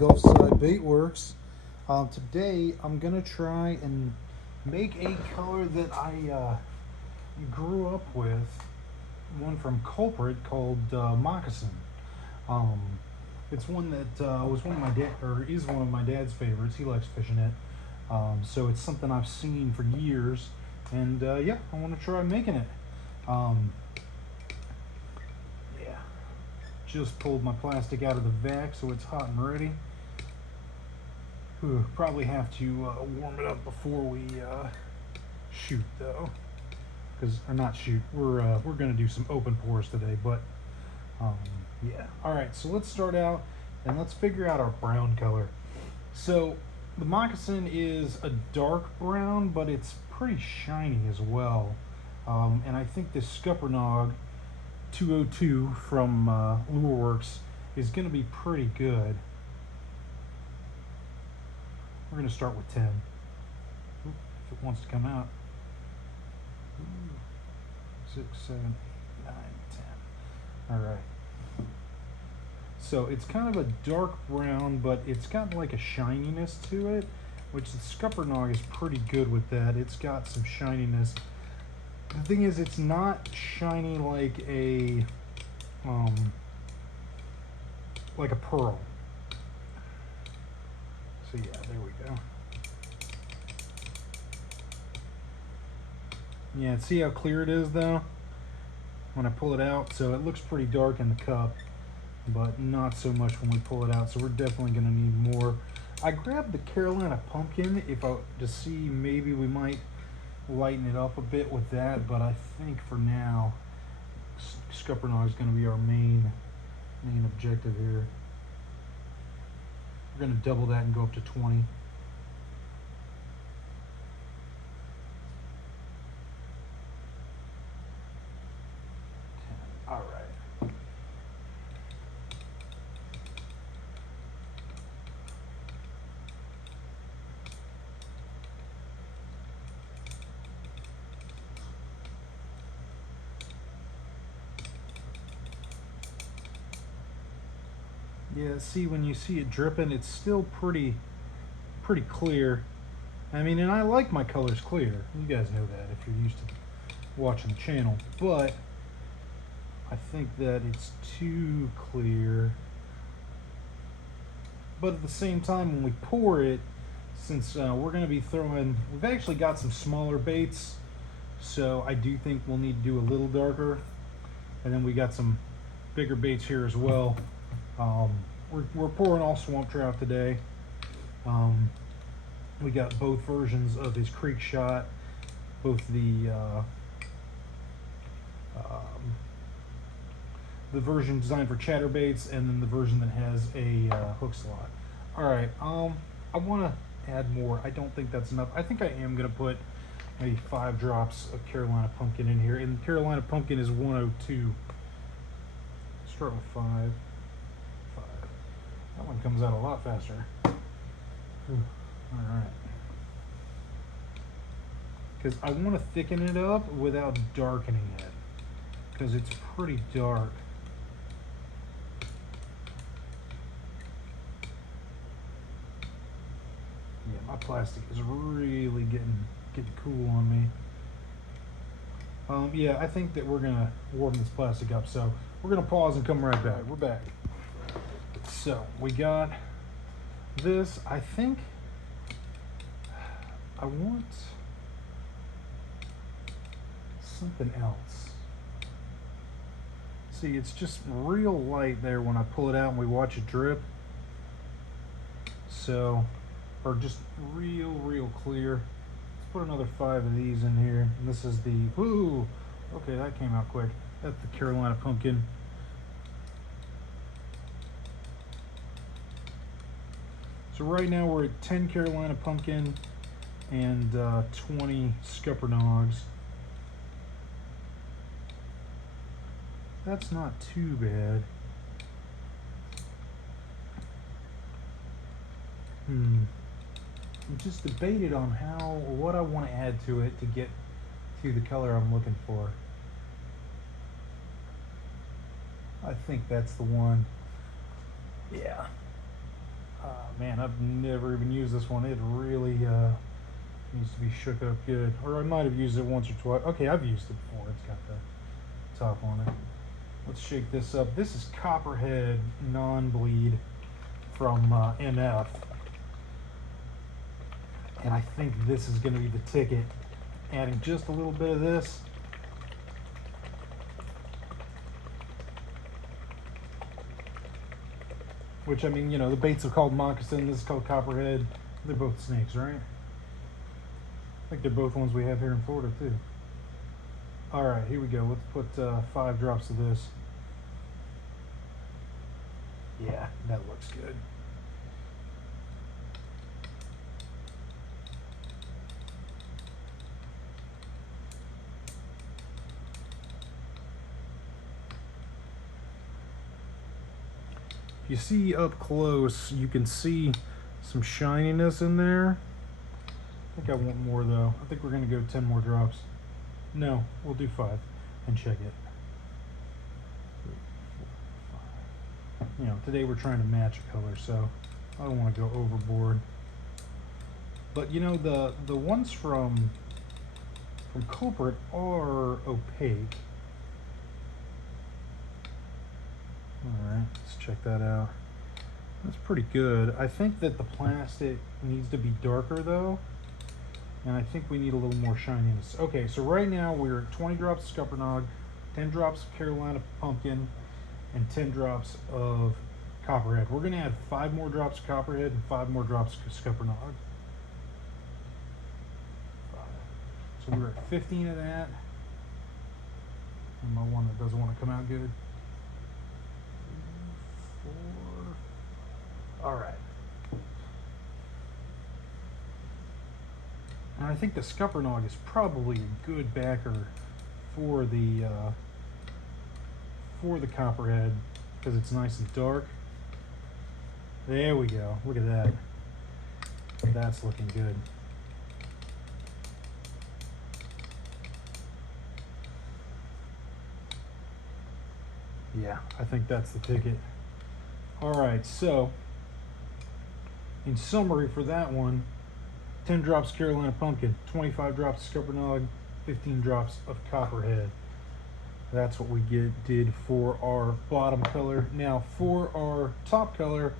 Gulfside Baitworks. Today I'm gonna try and make a color that I grew up with, one from Culprit called moccasin. Um, it's one that was one of my dad, or is one of my dad's favorites. He likes fishing it, so it's something I've seen for years, and yeah, I want to try making it. Um, yeah, just pulled my plastic out of the vac, so it's hot and ready. Probably have to warm it up before we shoot, though, or not shoot. We're gonna do some open pours today, but um, yeah. All right, so let's start out and let's figure out our brown color. So the moccasin is a dark brown, but it's pretty shiny as well. And I think this Scuppernong 202 from Lureworks is going to be pretty good. We're going to start with 10. If it wants to come out. 6, 7, 8, 9, 10. All right. So it's kind of a dark brown, but it's got like a shininess to it, which the Scuppernong is pretty good with that. It's got some shininess. The thing is, it's not shiny like a pearl. So yeah, there we go. Yeah, see how clear it is though when I pull it out? So it looks pretty dark in the cup, but not so much when we pull it out. So we're definitely going to need more. I grabbed the Carolina pumpkin to see maybe we might lighten it up a bit with that, but I think for now Scuppernong is going to be our main objective here. We're going to double that and go up to 20. 10. All right. Yeah, see, when you see it dripping, it's still pretty clear. I mean, and I like my colors clear. You guys know that if you're used to watching the channel. But I think that it's too clear. But at the same time, when we pour it, since we're going to be we've actually got some smaller baits, so I do think we'll need to do a little darker. And then we got some bigger baits here as well. We're pouring all swamp trout today. We got both versions of his creek shot, both the version designed for chatterbaits and then the version that has a hook slot. All right, I want to add more. I don't think that's enough. I think I am going to put maybe 5 drops of Carolina pumpkin in here, and Carolina pumpkin is 102. Start with 5. That one comes out a lot faster. All right. Because I want to thicken it up without darkening it, because it's pretty dark. Yeah, my plastic is really getting cool on me. Yeah, I think that we're gonna warm this plastic up, so we're gonna pause and come right back. All right, we're back. So we got this. I think I want something else. See, it's just real light there when I pull it out and we watch it drip. So, or just real clear. Let's put another 5 of these in here. And this is the, ooh, okay, that came out quick. That's the Carolina pumpkin. So right now we're at 10 Carolina pumpkin and 20 Scuppernongs. That's not too bad. I'm just debated on what I want to add to it to get to the color I'm looking for. I think that's the one. Yeah. Man, I've never even used this one. It really needs to be shook up good. Or I might have used it once or twice. Okay, I've used it before. It's got the top on it. Let's shake this up. This is Copperhead non-bleed from MF. And I think this is going to be the ticket. Adding just a little bit of this. Which, I mean, you know, the baits are called moccasin. This is called Copperhead. They're both snakes, right? I think they're both ones we have here in Florida, too. All right, here we go. Let's put 5 drops of this. Yeah, that looks good. You see up close, you can see some shininess in there. I think I want more though. I think we're gonna go 10 more drops. No, we'll do 5 and check it. 3, 4, 5. You know, today we're trying to match a color, so I don't want to go overboard. But you know, the ones from Culprit are opaque. Alright, let's check that out. That's pretty good. I think that the plastic needs to be darker though. And I think we need a little more shininess. Okay, so right now we're at 20 drops of Scuppernong, 10 drops of Carolina Pumpkin, and 10 drops of Copperhead. We're going to add 5 more drops of Copperhead and 5 more drops of Scuppernong. So we're at 15 of that. And my one that doesn't want to come out good. 4. All right. And I think the Scuppernong is probably a good backer for the Copperhead because it's nice and dark. There we go. Look at that. That's looking good. Yeah, I think that's the ticket. All right, so in summary for that one, 10 drops Carolina Pumpkin, 25 drops Scuppernong, 15 drops of Copperhead. That's what we did for our bottom color. Now for our top color,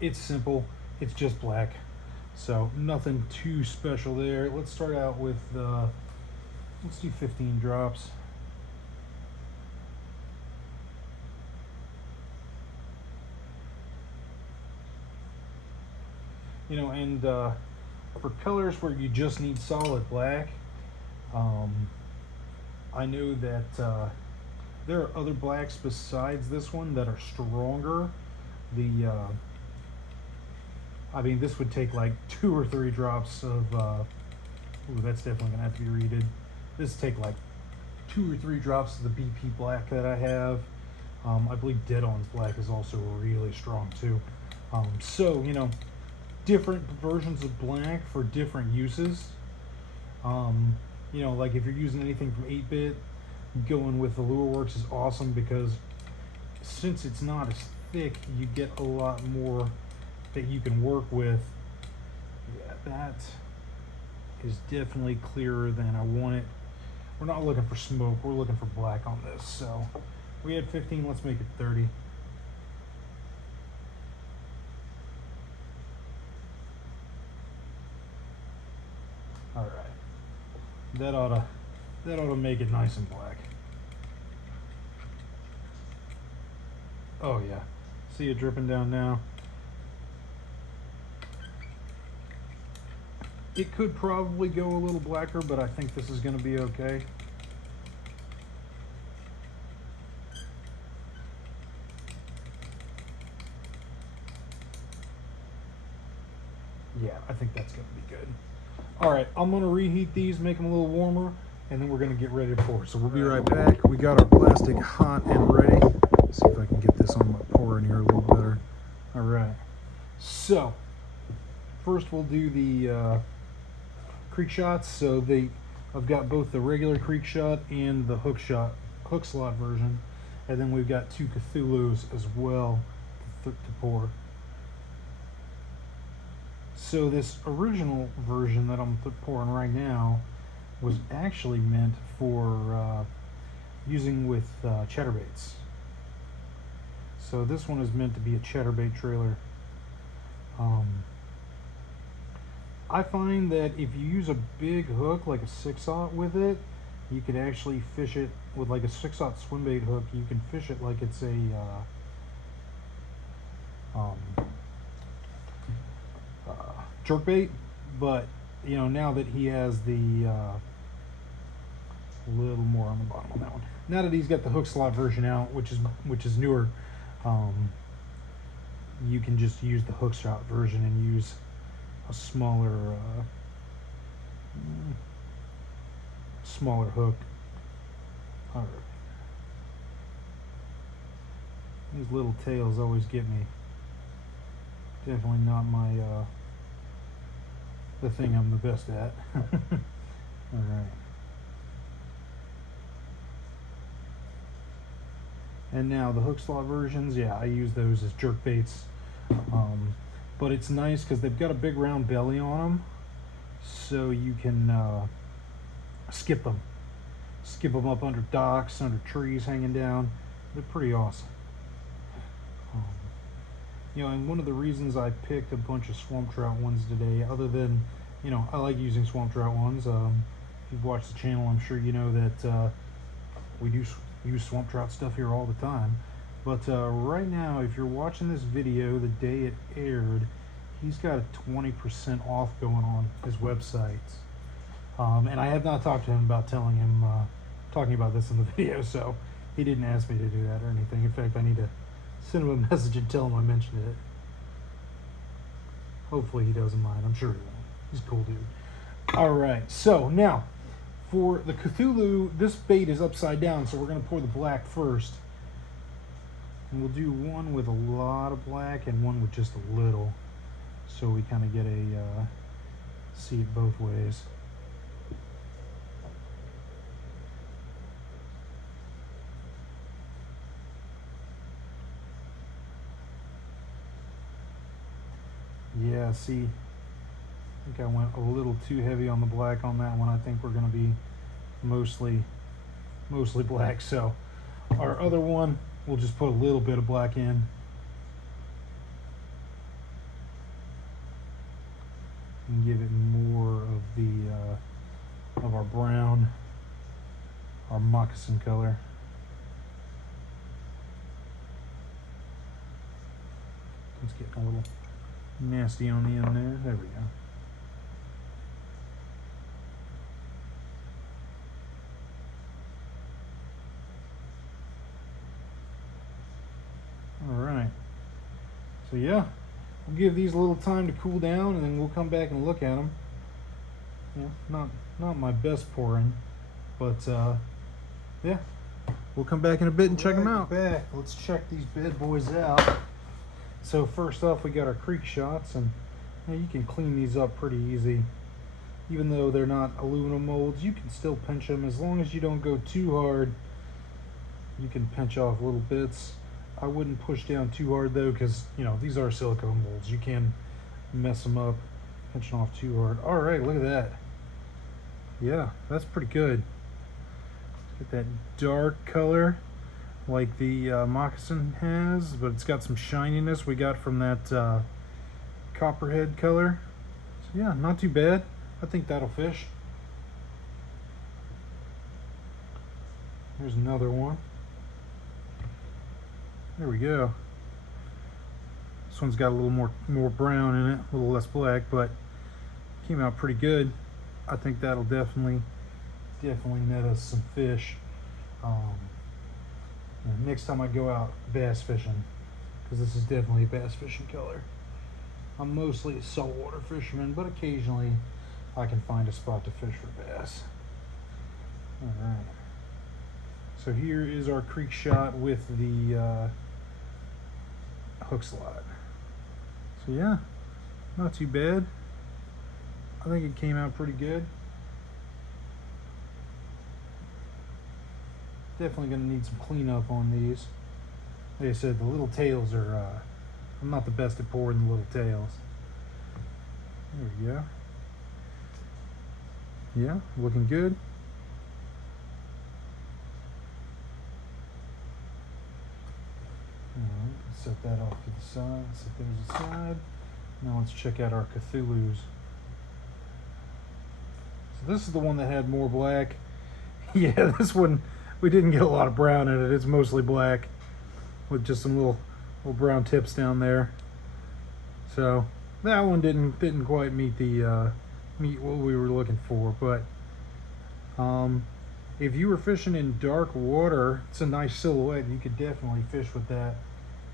it's simple. It's just black. So nothing too special there. Let's start out with, let's do 15 drops. You know, and for colors where you just need solid black, I know that there are other blacks besides this one that are stronger. I mean, this would take like 2 or 3 drops of, ooh, that's definitely gonna have to be reeded. This would take like 2 or 3 drops of the BP black that I have. I believe Dead On's black is also really strong too. So, you know, different versions of black for different uses. You know, like if you're using anything from 8-bit, going with the Lure Works is awesome because since it's not as thick, you get a lot more that you can work with. Yeah, that is definitely clearer than I want it. We're not looking for smoke, we're looking for black on this. So we had 15, let's make it 30. All right, that ought to make it nice and black. Oh yeah, see it dripping down now. It could probably go a little blacker, but I think this is going to be okay. Yeah, I think that's going to be good. All right, I'm going to reheat these, make them a little warmer, and then we're going to get ready to pour. So we'll be right back. We got our plastic hot and ready. Let's see if I can get this on my pour in here a little better. All right. So first we'll do the creek shots. So I've got both the regular creek shot and the hook slot version, and then we've got 2 Cthulhu's as well to pour. So this original version that I'm pouring right now was actually meant for using with chatterbaits. So this one is meant to be a chatterbait trailer. I find that if you use a big hook like a 6/0 with it, you can actually fish it with like a 6/0 swim bait hook. You can fish it like it's a jerkbait, but you know, now that he has the little more on the bottom on that one. Now that he's got the hook slot version out, which is newer, you can just use the hook shot version and use a smaller hook. All right. These little tails always get me. Definitely not my the thing I'm the best at. All right. And now the hook slot versions, yeah, I use those as jerk baits. But it's nice because they've got a big round belly on them, so you can skip them up under docks, under trees hanging down. They're pretty awesome. You know, and one of the reasons I picked a bunch of swamp trout ones today, other than, you know, I like using swamp trout ones. If you've watched the channel, I'm sure you know that we do use swamp trout stuff here all the time. But right now, if you're watching this video the day it aired, he's got a 20% off going on his website. And I have not talked to him about talking about this in the video, so he didn't ask me to do that or anything. In fact, I need to send him a message and tell him I mentioned it. Hopefully he doesn't mind. I'm sure he won't. He's a cool dude. All right, so now for the Cthulhu, this bait is upside down, so we're going to pour the black first. And we'll do one with a lot of black and one with just a little, so we kind of get a see it both ways. Yeah, see, I think I went a little too heavy on the black on that one. I think we're going to be mostly black. So our other one, we'll just put a little bit of black in. And give it more of the of our brown, our moccasin color. It's getting a little nasty on the end there. There we go. All right. So yeah, we'll give these a little time to cool down, and then we'll come back and look at them. Yeah, not my best pouring, but yeah, we'll come back in a bit and check them out. Back. Let's check these bad boys out. So first off, we got our creek shots, and you can clean these up pretty easy. Even though they're not aluminum molds, you can still pinch them as long as you don't go too hard. You can pinch off little bits. I wouldn't push down too hard though, because you know these are silicone molds. You can mess them up pinching off too hard. All right, look at that. Yeah, that's pretty good. Get that dark color like the moccasin has, but it's got some shininess we got from that copperhead color. So yeah, not too bad. I think that'll fish. Here's another one. There we go. This one's got a little more brown in it, a little less black, but came out pretty good. I think that'll definitely net us some fish. Next time I go out bass fishing, because this is definitely a bass fishing color. I'm mostly a saltwater fisherman, but occasionally I can find a spot to fish for bass. All right. So here is our creek shot with the hook slot. So yeah, not too bad. I think it came out pretty good. Definitely gonna need some cleanup on these. Like I said, the little tails are, I'm not the best at pouring the little tails. There we go. Yeah, looking good. Alright, set that off to the side, set those aside. Now let's check out our Cthulhu's. So this is the one that had more black. Yeah, this one, we didn't get a lot of brown in it. It's mostly black with just some little brown tips down there. So that one didn't quite meet the meet what we were looking for. But if you were fishing in dark water, it's a nice silhouette. You could definitely fish with that,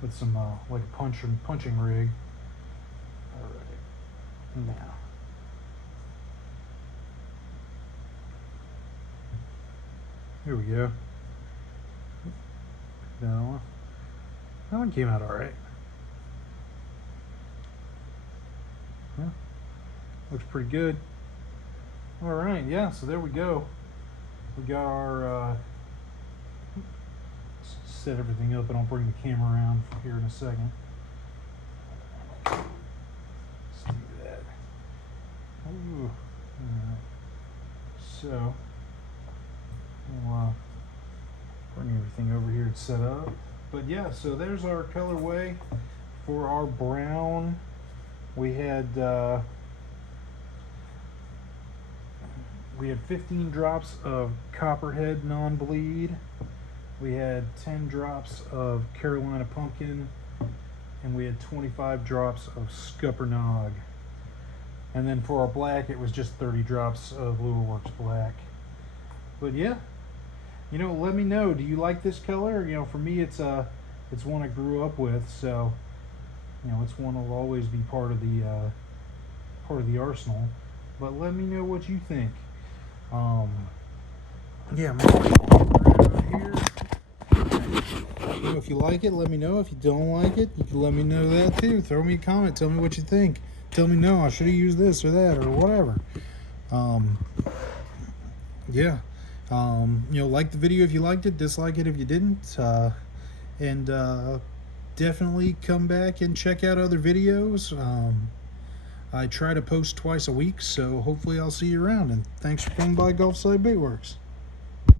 with some like a punching rig. All right, now. Here we go. No, that one came out all right. Yeah, looks pretty good. All right, yeah. So there we go. We got our. Set everything up, and I'll bring the camera around here in a second. Let's do that. Ooh. So. We'll bring everything over here and set up. But yeah, so there's our colorway for our brown. We had 15 drops of copperhead non-bleed. We had 10 drops of Carolina pumpkin, and we had 25 drops of scupper nog. And then for our black, it was just 30 drops of Lureworks black. But yeah, you know, let me know. Do you like this color? You know, for me, it's one I grew up with, so you know, it's one that'll always be part of the arsenal. But let me know what you think. Yeah, around here. You know, if you like it, let me know. If you don't like it, you can let me know that too. Throw me a comment. Tell me what you think. Tell me, no, I should have used this or that or whatever. Yeah. You know, like the video if you liked it, dislike it if you didn't, and definitely come back and check out other videos. I try to post twice a week, so hopefully I'll see you around, and thanks for coming by Gulfside Baitworks.